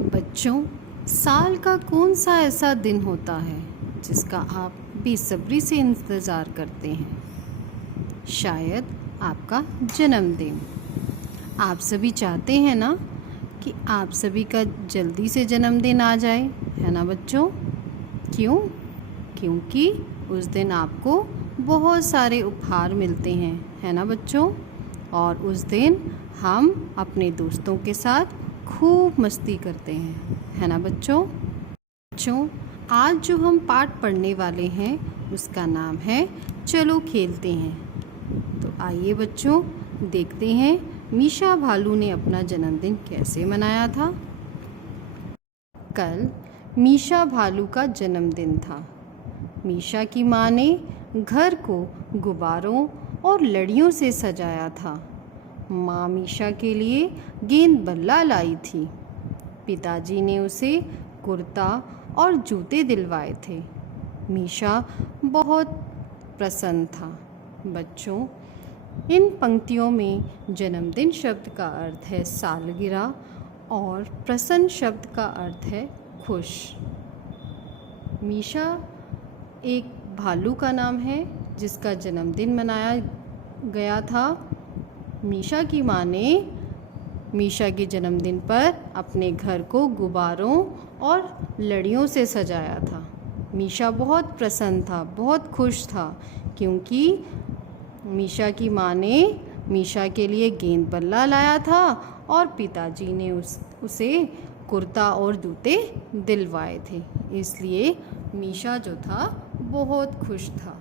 बच्चों, साल का कौन सा ऐसा दिन होता है जिसका आप बेसब्री से इंतज़ार करते हैं? शायद आपका जन्मदिन। आप सभी चाहते हैं ना कि आप सभी का जल्दी से जन्मदिन आ जाए, है ना बच्चों? क्यों? क्योंकि उस दिन आपको बहुत सारे उपहार मिलते हैं, है ना बच्चों? और उस दिन हम अपने दोस्तों के साथ खूब मस्ती करते हैं, है ना बच्चों? आज जो हम पाठ पढ़ने वाले हैं उसका नाम है चलो खेलते हैं। तो आइए बच्चों, देखते हैं मीशा भालू ने अपना जन्मदिन कैसे मनाया था। कल मीशा भालू का जन्मदिन था। मीशा की माँ ने घर को गुब्बारों और लड़ियों से सजाया था। माँ मीशा के लिए गेंद बल्ला लाई थी। पिताजी ने उसे कुर्ता और जूते दिलवाए थे। मीशा बहुत प्रसन्न था। बच्चों, इन पंक्तियों में जन्मदिन शब्द का अर्थ है सालगिरह और प्रसन्न शब्द का अर्थ है खुश। मीशा एक भालू का नाम है जिसका जन्मदिन मनाया गया था। मीशा की माँ ने मीशा के जन्मदिन पर अपने घर को गुब्बारों और लड़ियों से सजाया था। मीशा बहुत प्रसन्न था, बहुत खुश था, क्योंकि मीशा की माँ ने मीशा के लिए गेंद बल्ला लाया था और पिताजी ने उसे कुर्ता और जूते दिलवाए थे। इसलिए मीशा जो था बहुत खुश था।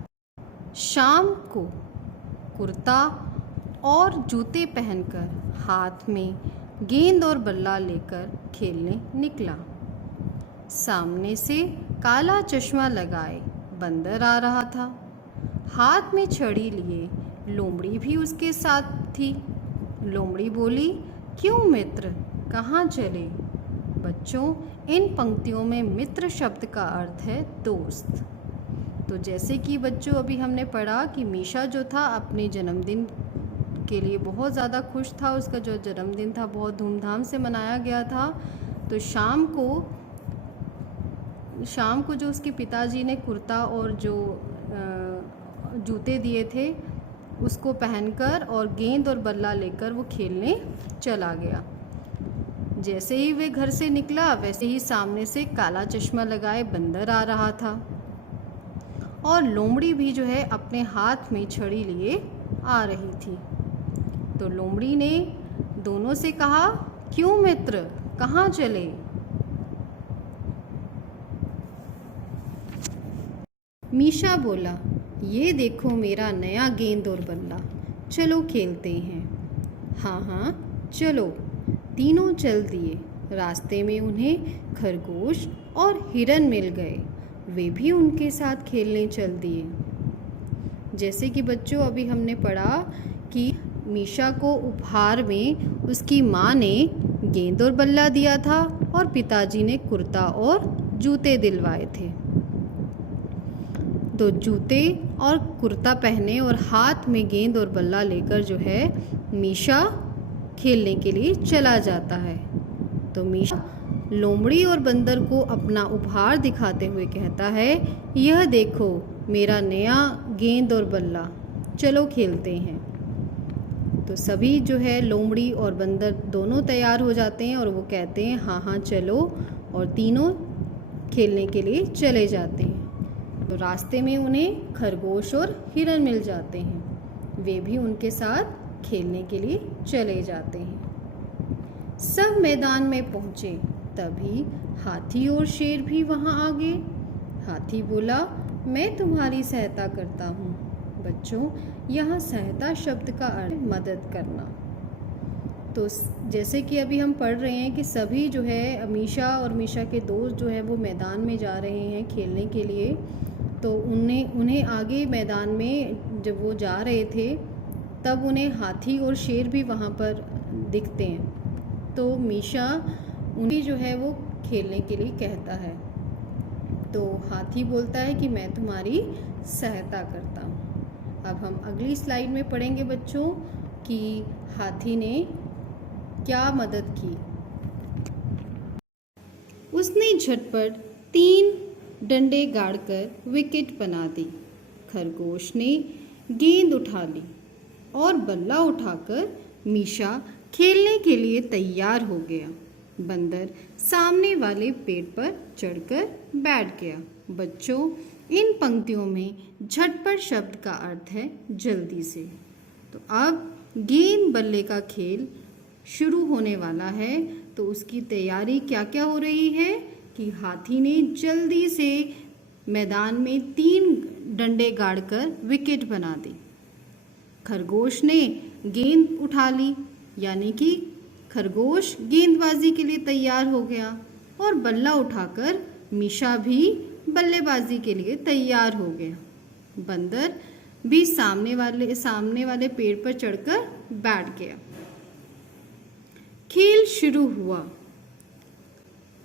शाम को कुर्ता और जूते पहनकर हाथ में गेंद और बल्ला लेकर खेलने निकला। सामने से काला चश्मा लगाए बंदर आ रहा था। हाथ में छड़ी लिए लोमड़ी भी उसके साथ थी। लोमड़ी बोली, क्यों मित्र, कहाँ चले? बच्चों, इन पंक्तियों में मित्र शब्द का अर्थ है दोस्त। तो जैसे कि बच्चों अभी हमने पढ़ा कि मीशा जो था अपने जन्मदिन के लिए बहुत ज़्यादा खुश था। उसका जो जन्मदिन था बहुत धूमधाम से मनाया गया था। तो शाम को जो उसके पिताजी ने कुर्ता और जो जूते दिए थे उसको पहनकर और गेंद और बल्ला लेकर वो खेलने चला गया। जैसे ही वे घर से निकला वैसे ही सामने से काला चश्मा लगाए बंदर आ रहा था और लोमड़ी भी जो है अपने हाथ में छड़ी लिए आ रही थी। तो लोमड़ी ने दोनों से कहा, क्यों मित्र, कहाँ चले? मीशा बोला, ये देखो मेरा नया गेंद और बल्ला, चलो खेलते हैं। हाँ हाँ चलो। तीनों चल दिए। रास्ते में उन्हें खरगोश और हिरन मिल गए। वे भी उनके साथ खेलने चल दिए। जैसे कि बच्चों अभी हमने पढ़ा कि मीशा को उपहार में उसकी माँ ने गेंद और बल्ला दिया था और पिताजी ने कुर्ता और जूते दिलवाए थे। तो जूते और कुर्ता पहने और हाथ में गेंद और बल्ला लेकर जो है मीशा खेलने के लिए चला जाता है। तो मीशा लोमड़ी और बंदर को अपना उपहार दिखाते हुए कहता है, यह देखो मेरा नया गेंद और बल्ला, चलो खेलते हैं। तो सभी जो है लोमड़ी और बंदर दोनों तैयार हो जाते हैं और वो कहते हैं हाँ हाँ चलो, और तीनों खेलने के लिए चले जाते हैं। तो रास्ते में उन्हें खरगोश और हिरन मिल जाते हैं। वे भी उनके साथ खेलने के लिए चले जाते हैं। सब मैदान में पहुँचे तभी हाथी और शेर भी वहाँ आ गए। हाथी बोला, मैं तुम्हारी सहायता करता हूँ। बच्चों, यहाँ सहायता शब्द का अर्थ मदद करना। तो जैसे कि अभी हम पढ़ रहे हैं कि सभी जो है मीशा और मीशा के दोस्त जो है वो मैदान में जा रहे हैं खेलने के लिए। तो उन्हें आगे मैदान में जब वो जा रहे थे तब उन्हें हाथी और शेर भी वहाँ पर दिखते हैं। तो मीशा उन्हें जो है वो खेलने के लिए कहता है। तो हाथी बोलता है कि मैं तुम्हारी सहायता करता हूँ। अब हम अगली स्लाइड में पढ़ेंगे बच्चों कि हाथी ने क्या मदद की। उसने झटपट 3 डंडे गाड़कर विकेट बना दी। खरगोश ने गेंद उठा ली और बल्ला उठाकर मीशा खेलने के लिए तैयार हो गया। बंदर सामने वाले पेड़ पर चढ़कर बैठ गया। बच्चों, इन पंक्तियों में झटपट शब्द का अर्थ है जल्दी से। तो अब गेंद बल्ले का खेल शुरू होने वाला है, तो उसकी तैयारी क्या क्या हो रही है कि हाथी ने जल्दी से मैदान में 3 डंडे गाड़कर विकेट बना दी। खरगोश ने गेंद उठा ली, यानी कि खरगोश गेंदबाजी के लिए तैयार हो गया, और बल्ला उठाकर मीशा भी बल्लेबाजी के लिए तैयार हो गया। बंदर भी सामने वाले पेड़ पर चढ़कर बैठ गया। खेल शुरू हुआ।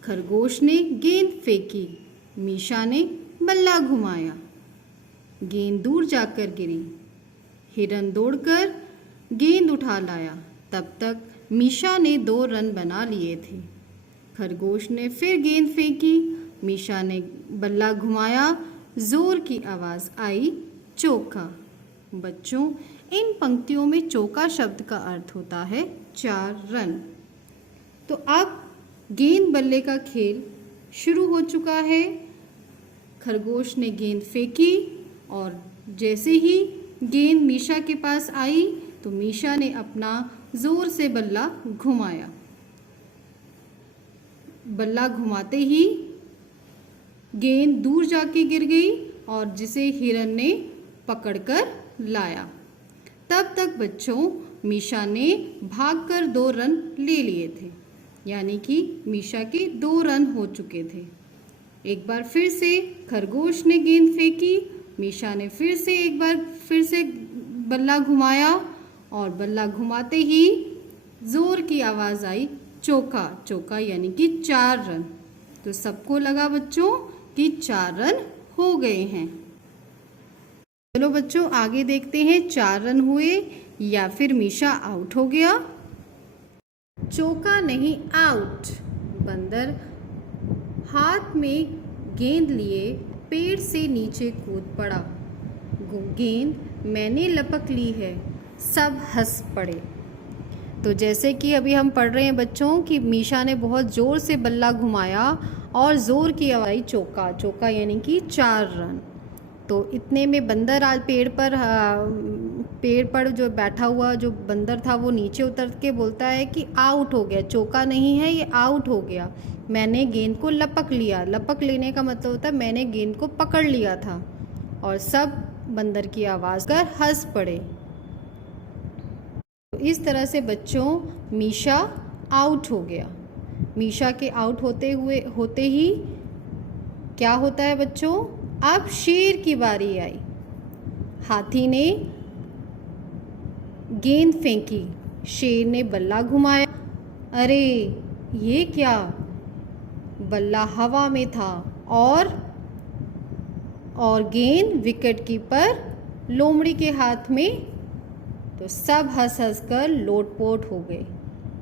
खरगोश ने गेंद फेंकी, मीशा ने बल्ला घुमाया। गेंद दूर जाकर गिरी। हिरन दौड़कर गेंद उठा लाया। तब तक मीशा ने 2 रन बना लिए थे। खरगोश ने फिर गेंद फेंकी, मीशा ने बल्ला घुमाया। जोर की आवाज़ आई, चौका। बच्चों, इन पंक्तियों में चौका शब्द का अर्थ होता है 4 रन। तो अब गेंद बल्ले का खेल शुरू हो चुका है। खरगोश ने गेंद फेंकी और जैसे ही गेंद मीशा के पास आई तो मीशा ने अपना जोर से बल्ला घुमाया। बल्ला घुमाते ही गेंद दूर जाके गिर गई और जिसे हिरन ने पकड़कर लाया। तब तक बच्चों, मीशा ने भागकर 2 रन ले लिए थे, यानी कि मीशा के 2 रन हो चुके थे। एक बार फिर से खरगोश ने गेंद फेंकी, मीशा ने फिर से बल्ला घुमाया और बल्ला घुमाते ही जोर की आवाज़ आई, चौका। चौका यानी कि 4 रन। तो सबको लगा बच्चों कि 4 रन हो गए हैं। चलो बच्चों, आगे देखते हैं 4 रन हुए या फिर मीशा आउट हो गया। चौका नहीं, आउट। बंदर हाथ में गेंद लिए पेड़ से नीचे कूद पड़ा। गेंद मैंने लपक ली है। सब हंस पड़े। तो जैसे कि अभी हम पढ़ रहे हैं बच्चों कि मीशा ने बहुत ज़ोर से बल्ला घुमाया और ज़ोर की आवाज़ आई, चौका। चौका यानी कि 4 रन। तो इतने में बंदर आज पेड़ पर जो बैठा हुआ जो बंदर था वो नीचे उतर के बोलता है कि आउट हो गया। चौका नहीं है, ये आउट हो गया। मैंने गेंद को लपक लिया। लपक लेने का मतलब होता है मैंने गेंद को पकड़ लिया था। और सब बंदर की आवाज़ कर हंस पड़े। तो इस तरह से बच्चों मीशा आउट हो गया। मीशा के आउट होते ही क्या होता है बच्चों, अब शेर की बारी आई। हाथी ने गेंद फेंकी, शेर ने बल्ला घुमाया। अरे ये क्या, बल्ला हवा में था और गेंद विकेट कीपर लोमड़ी के हाथ में। तो सब हंस हंस कर लोटपोट हो गए।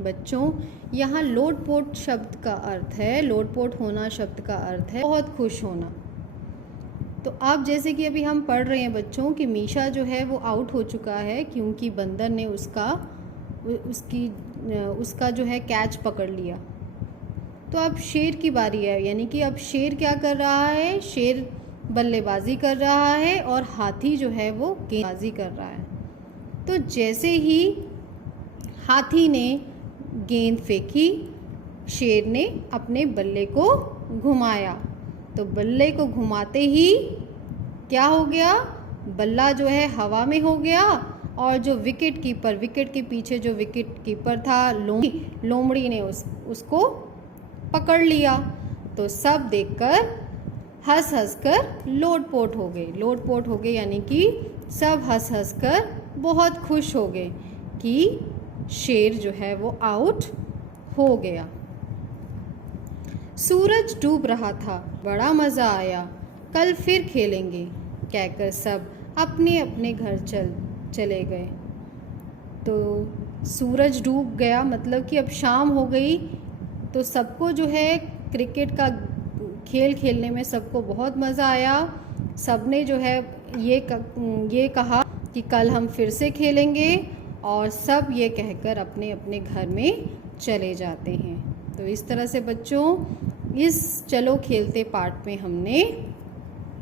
बच्चों, यहाँ लोटपोट शब्द का अर्थ है, लोटपोट होना शब्द का अर्थ है बहुत खुश होना। तो अब जैसे कि अभी हम पढ़ रहे हैं बच्चों कि मीशा जो है वो आउट हो चुका है क्योंकि बंदर ने उसका जो है कैच पकड़ लिया। तो अब शेर की बारी है, यानी कि अब शेर क्या कर रहा है, शेर बल्लेबाजी कर रहा है और हाथी जो है वो गेंदबाजी कर रहा है। तो जैसे ही हाथी ने गेंद फेंकी, शेर ने अपने बल्ले को घुमाया। तो बल्ले को घुमाते ही क्या हो गया, बल्ला जो है हवा में हो गया और जो विकेट के पीछे जो विकेट कीपर था लोमड़ी ने उसको पकड़ लिया। तो सब देखकर हंस हंस कर लोटपोट हो गए यानी कि सब हंस हंस कर बहुत खुश हो गए कि शेर जो है वो आउट हो गया। सूरज डूब रहा था, बड़ा मज़ा आया, कल फिर खेलेंगे कहकर सब अपने अपने घर चले गए। तो सूरज डूब गया मतलब कि अब शाम हो गई, तो सबको जो है क्रिकेट का खेल खेलने में सबको बहुत मज़ा आया। सबने जो है ये कहा कि कल हम फिर से खेलेंगे, और सब ये कहकर अपने अपने घर में चले जाते हैं। तो इस तरह से बच्चों, इस चलो खेलते पार्ट में हमने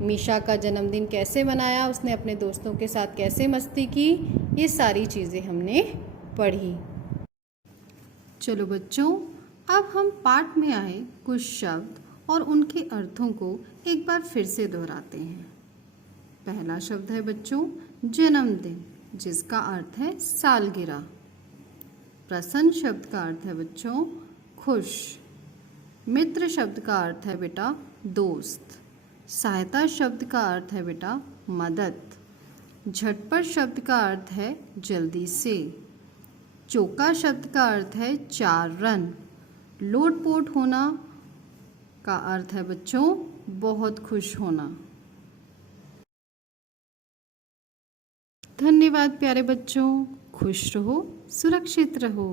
मीशा का जन्मदिन कैसे मनाया, उसने अपने दोस्तों के साथ कैसे मस्ती की, ये सारी चीज़ें हमने पढ़ी। चलो बच्चों, अब हम पाठ में आए कुछ शब्द और उनके अर्थों को एक बार फिर से दोहराते हैं। पहला शब्द है बच्चों जन्मदिन, जिसका अर्थ है सालगिरह। प्रसन्न शब्द का अर्थ है बच्चों खुश। मित्र शब्द का अर्थ है बेटा दोस्त। सहायता शब्द का अर्थ है बेटा मदद। झटपट शब्द का अर्थ है जल्दी से। चौका शब्द का अर्थ है 4 रन। लोटपोट होना का अर्थ है बच्चों बहुत खुश होना। धन्यवाद प्यारे बच्चों, खुश रहो, सुरक्षित रहो।